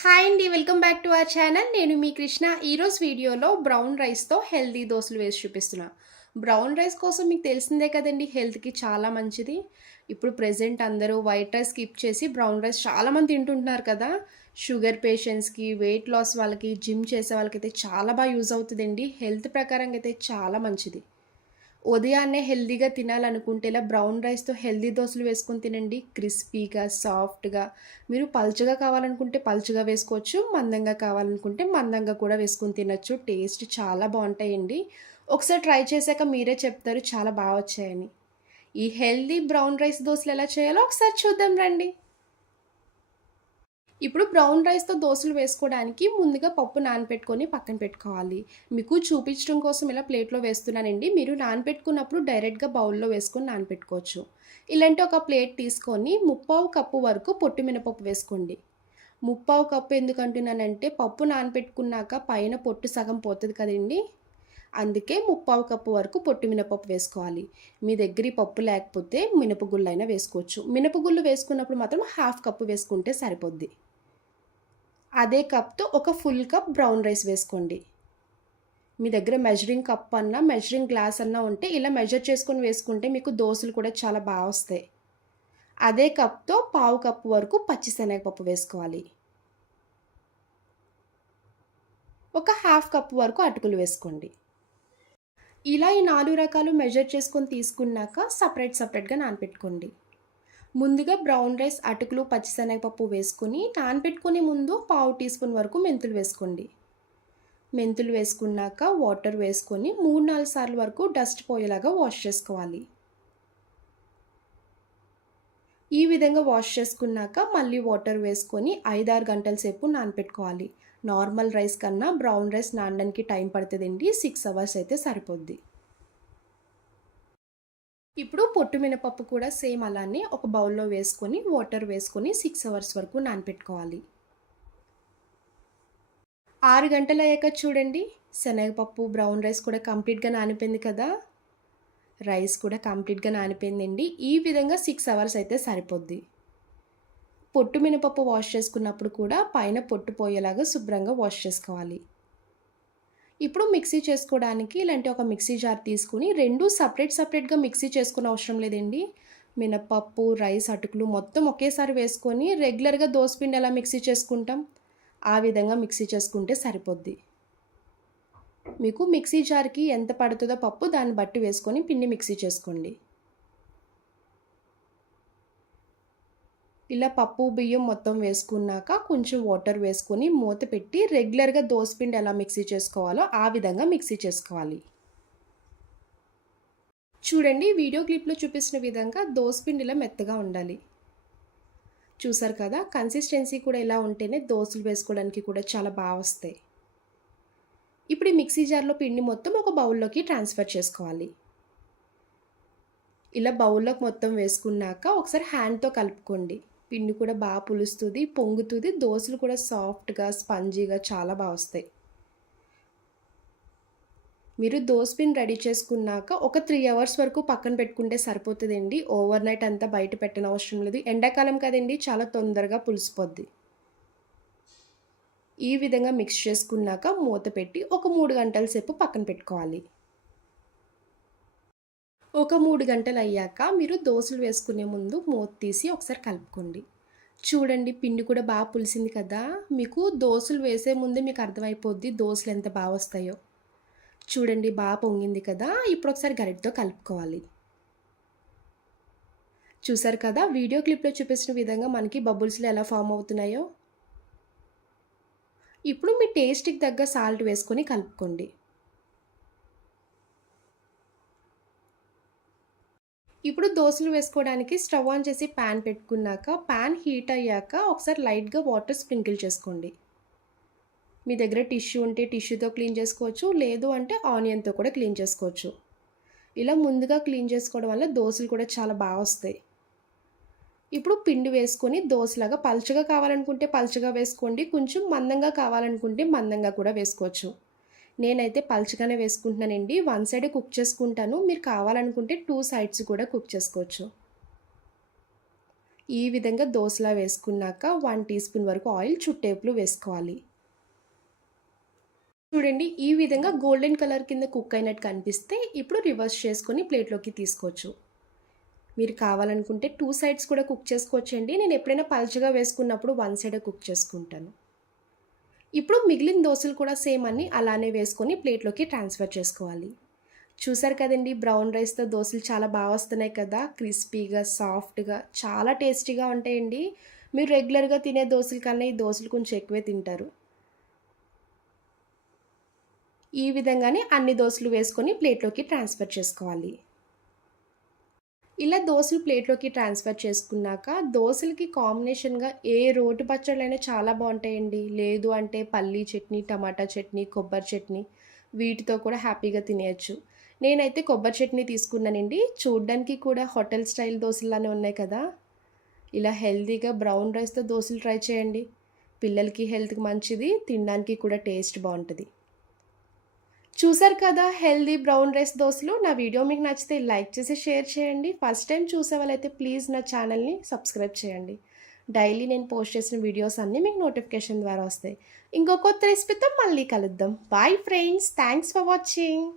Hi అండి. Welcome back to our channel. నేను మీ కృష్ణ. ఈరోజు వీడియోలో బ్రౌన్ రైస్‌తో హెల్తీ దోసలు వేసి చూపిస్తున్నా. బ్రౌన్ రైస్ కోసం మీకు తెలిసిందే కదండీ, హెల్త్‌కి చాలా మంచిది. ఇప్పుడు ప్రెజెంట్ అందరూ వైట్ రైస్ స్కిప్ చేసి బ్రౌన్ రైస్ చాలామంది తింటుంటున్నారు కదా! షుగర్ పేషెంట్స్‌కి, వెయిట్ లాస్ వాళ్ళకి, జిమ్ చేసే వాళ్ళకైతే చాలా యూజ్ అవుతదండి. హెల్త్ ప్రకారంగా అయితే చాలా మంచిది. ఉదయాన్నే హెల్తీగా తినాలనుకుంటే ఇలా బ్రౌన్ రైస్‌తో హెల్తీ దోసలు వేసుకొని తినండి. క్రిస్పీగా, సాఫ్ట్‌గా. మీరు పల్చగా కావాలనుకుంటే పల్చగా వేసుకోవచ్చు. మందంగా కావాలనుకుంటే మందంగా కూడా వేసుకొని తినొచ్చు. టేస్ట్ చాలా బావుంటాయండి. ఒకసారి ట్రై చేశాక మీరే చెప్తారు చాలా వచ్చాయని. ఈ హెల్తీ బ్రౌన్ రైస్ దోసలు ఎలా చేయాలో ఒకసారి చూద్దాం రండి. ఇప్పుడు బ్రౌన్ రైస్‌తో దోసలు వేసుకోవడానికి ముందుగా పప్పు నానపెట్టుకొని పక్కన పెట్టుకోవాలి. మీకు చూపించడం కోసం ఇలా ప్లేట్‌లో వేస్తున్నానండి. మీరు నానపెట్టుకున్నప్పుడు డైరెక్ట్‌గా బౌల్‌లో వేసుకొని నానపెట్టుకోవచ్చు. ఇలాంటి ఒక ప్లేట్ తీసుకొని ముప్పావు కప్పు వరకు పొట్టు మినపప్పు వేసుకోండి. ముప్పావు కప్పు ఎందుకంటున్నానంటే పప్పు నానపెట్టుకున్నాక పైన పొట్టు సగం పోతది కదండీ! అందుకే ముప్పావు కప్పు వరకు పొట్టు మినపప్పు వేసుకోవాలి. మీ దగ్గర ఈ పప్పు లేకపోతే మినపగుళ్ళైనా వేసుకోవచ్చు. మినపగుళ్ళు వేసుకున్నప్పుడు మాత్రం హాఫ్ కప్పు వేసుకుంటే సరిపోద్ది. అదే కప్‌తో ఒక ఫుల్ కప్ బ్రౌన్ రైస్ వేసుకోండి. మీ దగ్గర మెజరింగ్ కప్ అన్నా, మెజరింగ్ గ్లాస్ అన్నా ఉంటే ఇలా మెజర్ చేసుకొని వేసుకుంటే మీకు దోసలు కూడా చాలా వస్తాయి. అదే కప్‌తో పావు కప్పు వరకు పచ్చి శనగపప్పు వేసుకోవాలి. ఒక హాఫ్ కప్ వరకు అటుకులు వేసుకోండి. ఇలా ఈ 4 రకాలు మెజర్ చేసుకొని తీసుకున్నాక సెపరేట్‌గా నానపెట్టుకోండి. ముందుగా బ్రౌన్ రైస్, అటుకులు, పచ్చిశనగపప్పు వేసుకొని నానపెట్టుకునే ముందు పావు టీ స్పూన్ వరకు మెంతులు వేసుకోండి. మెంతులు వేసుకున్నాక వాటర్ వేసుకొని 3-4 సార్లు వరకు డస్ట్ పోయేలాగా వాష్ చేసుకోవాలి. ఈ విధంగా వాష్ చేసుకున్నాక మళ్ళీ వాటర్ వేసుకొని 5-6 గంటల సేపు నానపెట్టుకోవాలి. నార్మల్ రైస్ కన్నా బ్రౌన్ రైస్ నానడానికి టైం పడుతుందండి. 6 అవర్స్ అయితే సరిపోద్ది. ఇప్పుడు పొట్టు మినపప్పు కూడా సేమ్ అలానే ఒక బౌల్లో వేసుకొని వాటర్ వేసుకొని 6 అవర్స్ వరకు నానపెట్టుకోవాలి. 6 గంటలయ్యాక చూడండి, శనగపప్పు, బ్రౌన్ రైస్ కూడా కంప్లీట్‌గా నానిపోయింది కదా! రైస్ కూడా కంప్లీట్‌గా నానిపోయిందండి. ఈ విధంగా 6 అవర్స్ అయితే సరిపోద్ది. పొట్టు మినపప్పు వాష్ చేసుకున్నప్పుడు కూడా పైన పొట్టు పోయేలాగా శుభ్రంగా వాష్ చేసుకోవాలి. ఇప్పుడు మిక్సీ చేసుకోవడానికి ఇలాంటి ఒక మిక్సీ జార్ తీసుకొని 2 సెపరేట్‌గా మిక్సీ చేసుకోనవసరం అవసరం లేదండి. మినపప్పు, రైస్, అటుకులు మొత్తం ఒకేసారి వేసుకొని రెగ్యులర్‌గా దోసపిండి ఎలా మిక్సీ చేసుకుంటాం, ఆ విధంగా మిక్సీ చేసుకుంటే సరిపోద్ది. మీకు మిక్సీ జార్‌కి ఎంత పడుతుందో పప్పు దాన్ని బట్టి వేసుకొని పిండి మిక్సీ చేసుకోండి. ఇలా పప్పు, బియ్యం మొత్తం వేసుకున్నాక కొంచెం వాటర్ వేసుకొని మూత పెట్టి రెగ్యులర్‌గా దోసపిండి ఎలా మిక్సీ చేసుకోవాలో ఆ విధంగా మిక్సీ చేసుకోవాలి. చూడండి, వీడియో క్లిప్‌లో చూపిస్తున్న విధంగా దోసపిండి ఇలా మెత్తగా ఉండాలి. చూసారు కదా! కన్సిస్టెన్సీ కూడా ఇలా ఉంటేనే దోసలు వేసుకోవడానికి కూడా చాలా వస్తాయి. ఇప్పుడు ఈ మిక్సీ జార్‌లో పిండి మొత్తం ఒక బౌల్‌లోకి ట్రాన్స్‌ఫర్ చేసుకోవాలి. ఇలా బౌల్‌లోకి మొత్తం వేసుకున్నాక ఒకసారి హ్యాండ్‌తో కలుపుకోండి. పిండి కూడా పులుస్తుంది, పొంగుతుంది. దోసలు కూడా సాఫ్ట్‌గా, స్పంజీగా చాలా వస్తాయి. మీరు దోసపిండి రెడీ చేసుకున్నాక ఒక 3 అవర్స్ వరకు పక్కన పెట్టుకుంటే సరిపోతుందండి. ఓవర్ నైట్ అంతా బయట పెట్టనవసరం లేదు. ఎండాకాలం కదండీ, చాలా తొందరగా పులిసిపోద్ది. ఈ విధంగా మిక్స్ చేసుకున్నాక మూత పెట్టి ఒక 3 గంటల సేపు పక్కన పెట్టుకోవాలి. ఒక 3 గంటలు అయ్యాక మీరు దోసలు వేసుకునే ముందు మూత తీసి ఒకసారి కలుపుకోండి. చూడండి, పిండి కూడా పులిసింది కదా! మీకు దోసలు వేసే ముందే మీకు అర్థమైపోద్ది దోసలు ఎంత వస్తాయో. చూడండి, పొంగింది కదా! ఇప్పుడు ఒకసారి గరిటెతో కలుపుకోవాలి. చూసారు కదా! వీడియో క్లిప్‌లో చూపించిన విధంగా మనకి బబుల్స్‌లో ఎలా ఫామ్ అవుతున్నాయో. ఇప్పుడు మీ టేస్ట్‌కి తగ్గ సాల్ట్ వేసుకొని కలుపుకోండి. ఇప్పుడు దోసలు వేసుకోవడానికి స్టవ్ ఆన్ చేసి పాన్ పెట్టుకున్నాక పాన్ హీట్ అయ్యాక ఒకసారి లైట్‌గా వాటర్ స్ప్రింకిల్ చేసుకోండి. మీ దగ్గర టిష్యూ ఉంటే టిష్యూతో క్లీన్ చేసుకోవచ్చు. లేదు అంటే ఆనియన్‌తో కూడా క్లీన్ చేసుకోవచ్చు. ఇలా ముందుగా క్లీన్ చేసుకోవడం వల్ల దోసలు కూడా చాలా వస్తాయి. ఇప్పుడు పిండి వేసుకొని దోసలాగా పల్చగా కావాలనుకుంటే పల్చగా వేసుకోండి. కొంచెం మందంగా కావాలనుకుంటే మందంగా కూడా వేసుకోవచ్చు. నేనైతే పల్చగానే వేసుకుంటున్నానండి. వన్ సైడే కుక్ చేసుకుంటాను. మీరు కావాలనుకుంటే 2 సైడ్స్ కూడా కుక్ చేసుకోవచ్చు. ఈ విధంగా దోసలా వేసుకున్నాక 1 టీ స్పూన్ వరకు ఆయిల్ చుట్టేపులు వేసుకోవాలి. చూడండి ఈ విధంగా గోల్డెన్ కలర్ కింద కుక్ అయినట్టు కనిపిస్తే ఇప్పుడు రివర్స్ చేసుకొని ప్లేట్లోకి తీసుకోవచ్చు. మీరు కావాలనుకుంటే 2 సైడ్స్ కూడా కుక్ చేసుకోవచ్చండి. నేను ఎప్పుడైనా పల్చగా వేసుకున్నప్పుడు 1 సైడే కుక్ చేసుకుంటాను. ఇప్పుడు మిగిలిన దోసలు కూడా సేమ్ అన్నీ అలానే వేసుకొని ప్లేట్లోకి ట్రాన్స్ఫర్ చేసుకోవాలి. చూసారు కదండి బ్రౌన్ రైస్తో దోసలు చాలా బాగా వస్తున్నాయి కదా, క్రిస్పీగా సాఫ్ట్గా చాలా టేస్టీగా ఉంటాయండి. మీరు రెగ్యులర్గా తినే దోసల కన్నా ఈ దోసలు కొంచెం ఎక్కువే తింటారు. ఈ విధంగానే అన్ని దోసలు వేసుకొని ప్లేట్లోకి ట్రాన్స్ఫర్ చేసుకోవాలి. ఇలా దోసలు ప్లేట్లోకి ట్రాన్స్ఫర్ చేసుకున్నాక దోసలకి కాంబినేషన్గా ఏ రోటి పచ్చళ్ళైనా చాలా బాగుంటాయండి. లేదు అంటే పల్లీ చట్నీ, టమాటా చట్నీ, కొబ్బరి చట్నీ వీటితో కూడా హ్యాపీగా తినేయచ్చు. నేనైతే కొబ్బరి చట్నీ తీసుకున్నానండి. చూడ్డానికి కూడా హోటల్ స్టైల్ దోశలానే ఉన్నాయి కదా. ఇలా హెల్తీగా బ్రౌన్ రైస్తో దోశలు ట్రై చేయండి. పిల్లలకి హెల్త్కి మంచిది, తినడానికి కూడా టేస్ట్ బాగుంటుంది. చూసారు కదా హెల్దీ బ్రౌన్ రైస్ దోశలు. నా వీడియో మీకు నచ్చితే లైక్ చేసి షేర్ చేయండి. ఫస్ట్ టైం చూసే వాళ్ళైతే ప్లీజ్ నా ఛానల్ని సబ్స్క్రైబ్ చేయండి. డైలీ నేను పోస్ట్ చేసిన వీడియోస్ అన్నీ మీకు నోటిఫికేషన్ ద్వారా వస్తాయి. ఇంకో కొత్త రెసిపీతో మళ్ళీ కలుద్దాం. Bye friends, thanks for watching.